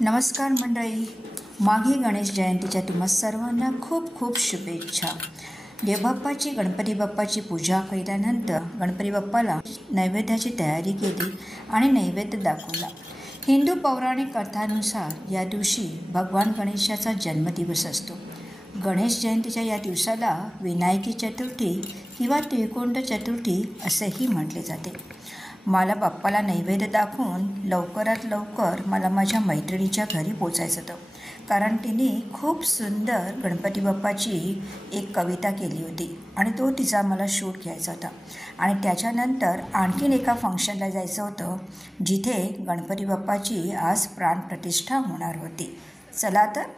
नमस्कार मंडळी, माघी गणेश जयंतीच्या तुम्हा सर्वांना खूप खूप शुभेच्छा. गणपती बाप्पाची पूजा केल्यानंतर गणपती बाप्पाला नैवेद्याची तयारी केली आणि नैवेद्य दाखवला. हिंदू पौराणिक कथानुसार या दिवशी भगवान गणेशाचा जन्मदिवस असतो. गणेश जयंतीच्या या दिवसाला विनायकी चतुर्थी किंवा तिळकोंड चतुर्थी असेही म्हटले जाते. मला बाप्पाला नैवेद्य दाखवून लवकरात लवकर मला माझ्या मैत्रिणीच्या घरी पोचायचं होतं, कारण तिने खूप सुंदर गणपती बाप्पाची एक कविता केली होती आणि तो तिचा मला शूट घ्यायचा होता. आणि त्याच्यानंतर आणखीन एका फंक्शनला जायचं होतं जिथे गणपती बाप्पाची आज प्राणप्रतिष्ठा होणार होती. चला तर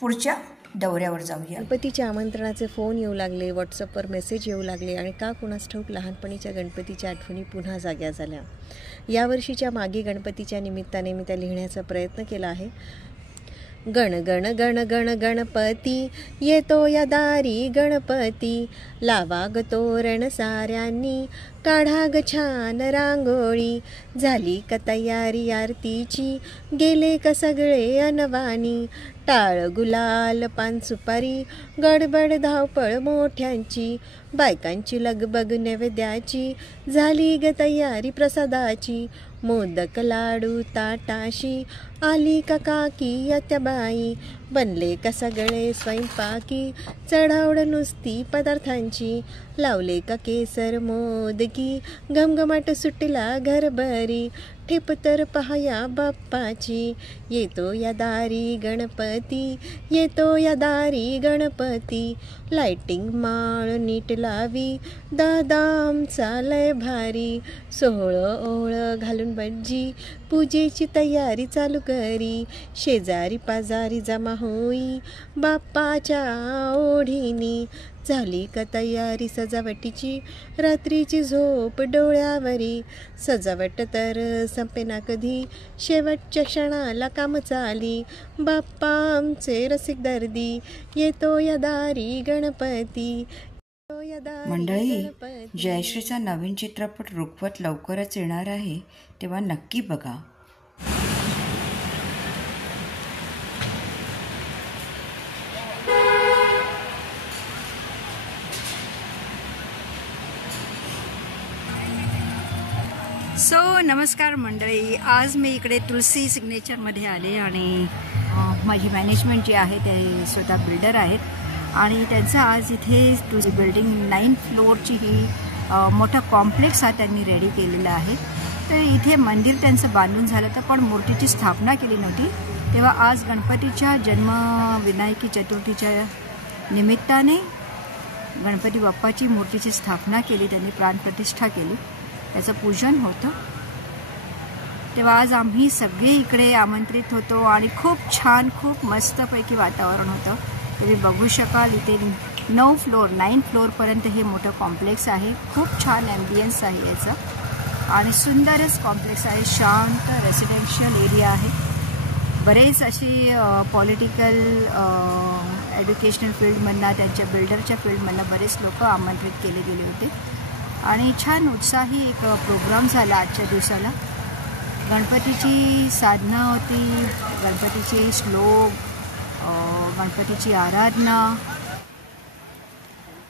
पुढच्या दौऱ्यावर जाऊया. गणपतीच्या आमंत्रणाचे फोन येऊ लागले, व्हॉट्सअपवर मेसेज येऊ लागले आणि का कुणास ठाऊक लहानपणीच्या गणपतीच्या आठवणी पुन्हा जाग्या झाल्या. यावर्षीच्या माघी गणपतीच्या निमित्ताने मी त्या लिहिण्याचा प्रयत्न केला आहे. गण गण गण गण गणपती येतो या दारी गणपती, लावा ग तोरण साऱ्यांनी, काढा ग छान रांगोळी, झाली का तयारी आरतीची, गेले का सगळे अनवानी, टाळ गुलाल पान सुपारी, गडबड धावपळ मोठ्यांची, बायकांची लगबग नैवेद्याची, झाली ग तयारी प्रसादाची, मोदक लाडू ताटाशी, आली का काकी आत्याबाई, बनले का सगळे स्वयंपाकी, चढावड नुसती पदार्थांची, लावले का केसर मोदकी, घमघमाट सुटला घरभरी, ठेप तर पहाया बाप्पाची, येतो या दारी गणपती, येतो या दारी गणपती, लाइटिंग माळ नीट लावी, दादा आमचा लय भारी, सोहळं ओहळं घालून बज्जी, पूजेची तयारी चालू करी, शेजारी पाजारी जमा होई, बाप्पाच्या ओढीनी, झाली का तयारी सजावटीची, रात्रीची झोप डोळ्यावरी, सजावट तर संपेना कधी, शेवटच्या क्षणाला काम चाली, बाप्पा आमचे रसिक दर्दी, येतो या दारी गणपती. मंडळी, जयश्रीचा नवीन चित्रपट रुखवत लवकरच येणार आहे, तेव्हा नक्की बघा. नमस्कार मंडळी, आज मी इकडे तुलसी सिग्नेचरमध्ये आले आणि माझी मॅनेजमेंट जी आहे ते स्वतः बिल्डर आहेत आणि त्यांचा आज इथे तुझी बिल्डिंग 9 फ्लोअरची ही मोठा कॉम्प्लेक्स हा त्यांनी रेडी केलेला आहे. तर इथे मंदिर त्यांचं बांधून झालं तर पण मूर्तीची स्थापना केली नव्हती. तेव्हा आज गणपतीच्या जन्म विनायकी चतुर्थीच्या निमित्ताने गणपती बाप्पाची मूर्तीची स्थापना केली, त्यांनी प्राणप्रतिष्ठा केली, त्याचं पूजन होतं. तेव्हा आज आम्ही सगळे इकडे आमंत्रित होतो आणि खूप छान खूप मस्तपैकी वातावरण होतं. तुम्ही बघू शकाल इथे 9 फ्लोअरपर्यंत हे मोठं कॉम्प्लेक्स आहे. खूप छान ॲम्बियन्स आहे याचं आणि सुंदरच कॉम्प्लेक्स आहे. शांत रेसिडेन्शियल एरिया आहे. बरेच अशी पॉलिटिकल एज्युकेशनल फील्डमधनं, त्यांच्या बिल्डरच्या फील्डमधनं बरेच लोक आमंत्रित केले गेले होते आणि छान उत्साही एक प्रोग्राम झाला आजच्या दिवसाला. गणपतीची साधना होती, गणपतीचे श्लोक, गणपतीची आराधना,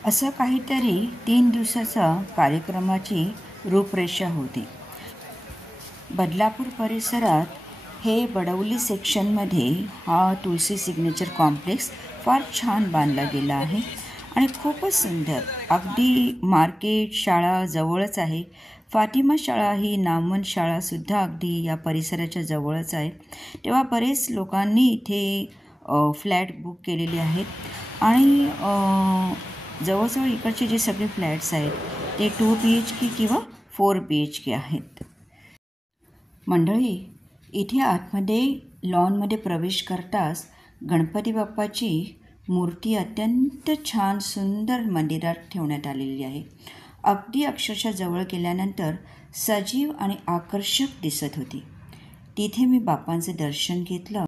असं काहीतरी 3 दिवसाचा कार्यक्रमाची रूपरेषा होती. बदलापूर परिसरात हे बडवली सेक्शनमध्ये हा तुलसी सिग्नेचर कॉम्प्लेक्स फार छान बांधला गेला आहे आणि खूपच सुंदर. अगदी मार्केट शाळा जवळच आहे. फातिमा शाळा ही नामवंत शाळासुद्धा अगदी या परिसराच्या जवळच आहे. तेव्हा बरेच लोकांनी इथे फ्लॅट बुक केलेले आहेत आणि जवळजवळ इकडचे जे सगळे फ्लॅट्स आहेत ते 2 BHK किंवा 4 BHK आहेत. मंडळी, इथे आतमध्ये लॉनमध्ये प्रवेश करताच गणपती बाप्पाची मूर्ती अत्यंत छान सुंदर मंदिरात ठेवण्यात आलेली आहे. अगदी अक्षरशः जवळ गेल्यानंतर सजीव आणि आकर्षक दिसत होती. तिथे मी बाप्पांचे दर्शन घेतलं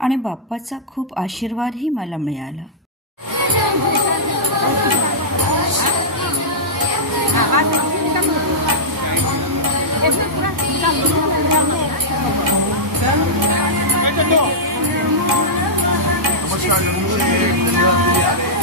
आणि बाप्पाचा खूप आशीर्वादही मला मिळाला. नमस्कार जरूर से धन्यवाद के लिए आ रहे हैं।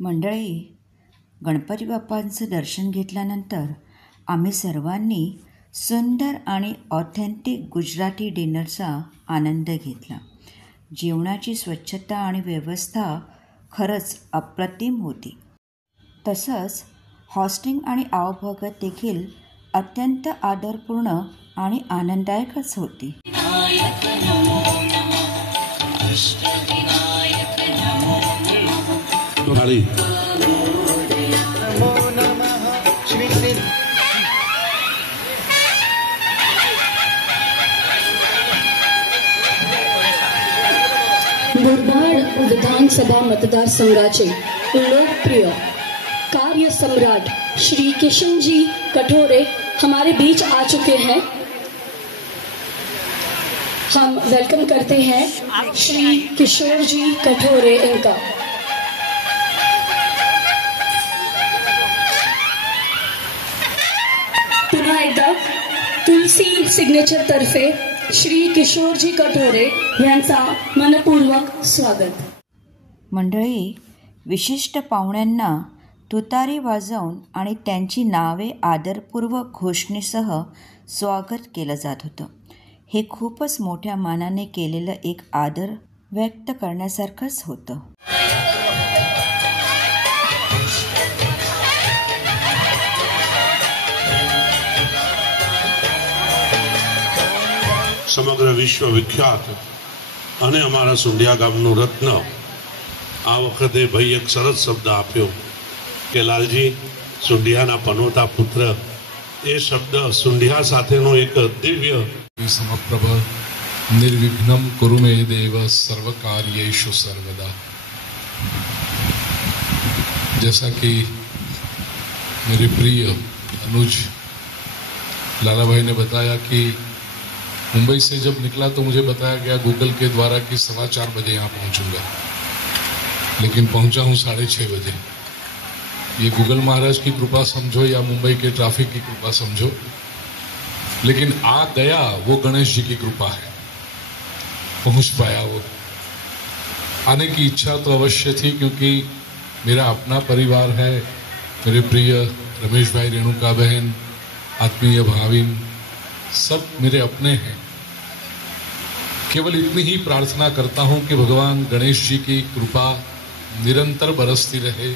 मंडळी, गणपती बाप्पांचं दर्शन घेतल्यानंतर आम्ही सर्वांनी सुंदर आणि ऑथेंटिक गुजराती डिनरचा आनंद घेतला. जेवणाची स्वच्छता आणि व्यवस्था खरंच अप्रतिम होती. तसंच हॉस्टिंग आणि आवभगत देखील अत्यंत आदरपूर्ण आणि आनंददायकच होती. मुरबाड विधानसभा मतदारसंघाचे लोकप्रिय कार्य सम्राट श्री किशन जी कठोरे हमारे बीच आ चुके हैं. हम वेलकम करते हैं श्री किशोर जी कठोरे इनका. पुन्हा एकदा तुलसी सिग्नेचर तर्फे श्री किशोरजी कठोरे यांचा मनपूर्वक स्वागत. मंडळी, विशिष्ट पाहुण्यांना तुतारी वाजवून आणि त्यांची नावे आदरपूर्वक घोषणेसह स्वागत केलं जात होतं. हे खूपच मोठ्या मानाने केलेलं एक आदर व्यक्त करण्यासारखंच होतं. સમગ્ર વિશ્વ વિખ્યાત અને અમારા સુંઢિયા ગામનું રત્ન આ વખતે ભાઈ એક સરસ શબ્દ આપ્યો કે લાલજી સુંઢિયાના પનોતા પુત્ર. એ શબ્દ સુંઢિયા સાથેનો એક દિવ્ય समप्रभ निर्विघ्नं कुरु मे देव सर्वकार्येषु सर्वदा. जैसा कि मेरे प्रिय अनुज लाला भाई ने बताया कि मुंबई से जब निकला तो मुझे बताया गया गूगल के द्वारा कि 4:15 बजे यहाँ पहुँचूंगा, लेकिन पहुँचा हूँ 6:30 बजे. ये गूगल महाराज की कृपा समझो या मुंबई के ट्रैफिक की कृपा समझो, लेकिन आ गया वो गणेश जी की कृपा है. पहुँच पाया. वो आने की इच्छा तो अवश्य थी क्योंकि मेरा अपना परिवार है. मेरे प्रिय रमेश भाई, रेणुका बहन, आत्मीय भाविन सब मेरे अपने हैं. केवल इतनी ही प्रार्थना करता हूं कि भगवान गणेश जी की कृपा निरंतर बरसती रहे.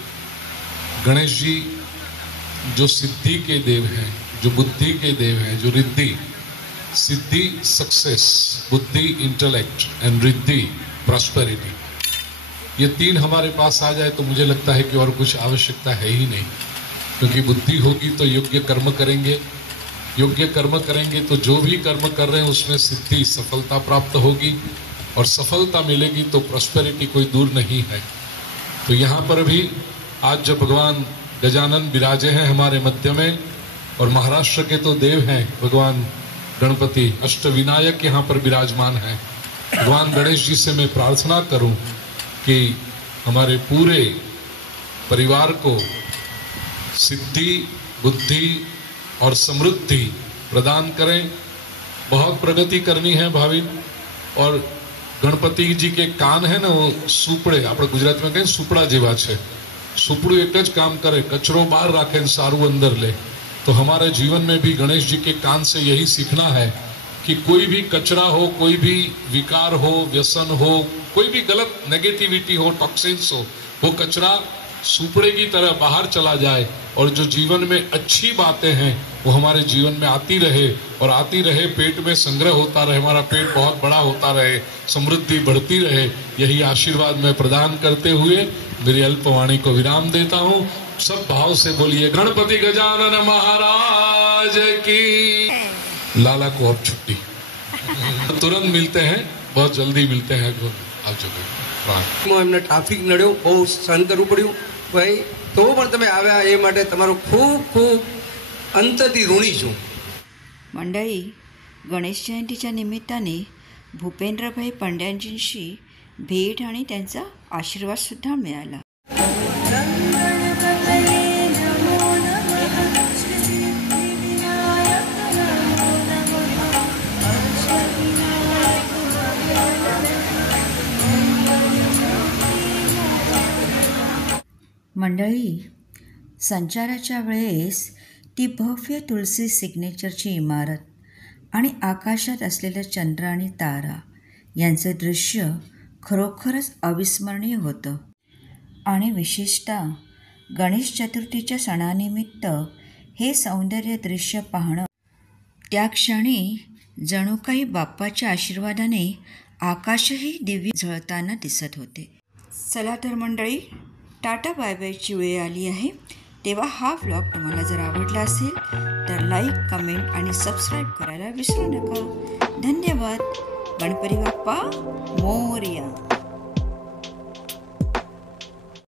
गणेश जी जो सिद्धि के देव हैं, जो बुद्धि के देव हैं, जो रिद्धि, सिद्धि सक्सेस, बुद्धि इंटेलेक्ट एंड रिद्धि प्रॉस्पेरिटी, ये 3 हमारे पास आ जाए तो मुझे लगता है कि और कुछ आवश्यकता है ही नहीं. क्योंकि बुद्धि होगी तो योग्य कर्म करेंगे, योग्य कर्म करेंगे तो जो भी कर्म कर रहे हैं उसमें सिद्धि, सफलता प्राप्त होगी, और सफलता मिलेगी तो प्रॉस्पेरिटी कोई दूर नहीं है. तो यहाँ पर भी आज जब भगवान गजानन विराजे हैं हमारे मध्य में, और महाराष्ट्र के तो देव हैं भगवान गणपति, अष्टविनायक यहाँ पर विराजमान हैं. भगवान गणेश जी से मैं प्रार्थना करूं कि हमारे पूरे परिवार को सिद्धि, बुद्धि और समृद्धि प्रदान करें. बहुत प्रगति करनी है भाविन. और गणपति जी के कान है ना, वो सुपड़े, આપણે ગુજરાતમાં કહીએ સુપડા જેવા છે. સુપડું એક જ કામ કરે, કચરો બહાર રાખે ને સારું અંદર લે. तो हमारे जीवन में भी गणेश जी के कान से यही सीखना है कि कोई भी कचरा हो, कोई भी विकार हो, व्यसन हो, कोई भी गलत नेगेटिविटी हो, टॉक्सिन्स हो, वो कचरा सुपड़े की तरह बाहर चला जाए, और जो जीवन में अच्छी बातें हैं वो हमारे जीवन में आती रहे, और आती रहे, पेट में संग्रह होता रहे, हमारा पेट बहुत बड़ा होता रहे, समृद्धि बढ़ती रहे. यही आशीर्वाद मैं प्रदान करते हुए मेरी अल्पवाणी को विराम देता हूँ. सब भाव से बोलिए गणपति गजानन महाराज की. लाला को अब छुट्टी. तुरंत मिलते हैं, बहुत जल्दी मिलते हैं. आप जगह एमने ट्राफिक नड्यो, बहुत सहन करવું પડ્યું ભાઈ, તો પણ તમે આવ્યા એ માટે તમારો ખૂબ ખૂબ અંતરથી ઋણી છું. मंडळी, गणेश जयंतीच्या निमित्ताने भूपेंद्रभाई पंड्यांजींशी भेट आणि त्यांचा आशीर्वादसुद्धा मिळाला. मंडळी, संचाराच्या वेळेस ती भव्य तुलसी सिग्नेचरची इमारत आणि आकाशात असलेलं चंद्र आणि तारा यांचं दृश्य खरोखरच अविस्मरणीय होतं. आणि विशेषतः गणेश चतुर्थीच्या सणानिमित्त हे सौंदर्य दृश्य पाहणं, त्या क्षणी जणू काही बाप्पाच्या आशीर्वादाने आकाशही दिव्य झळताना दिसत होते. चला तर मंडळी, टाटा बाय बायची वेळ आली आहे. तेव्हा हा व्लॉग तुम्हाला जर आवडला असेल तर लाईक, कमेंट आणि सबस्क्राईब करायला विसरू नका. धन्यवाद. गणपती बाप्पा मोरया.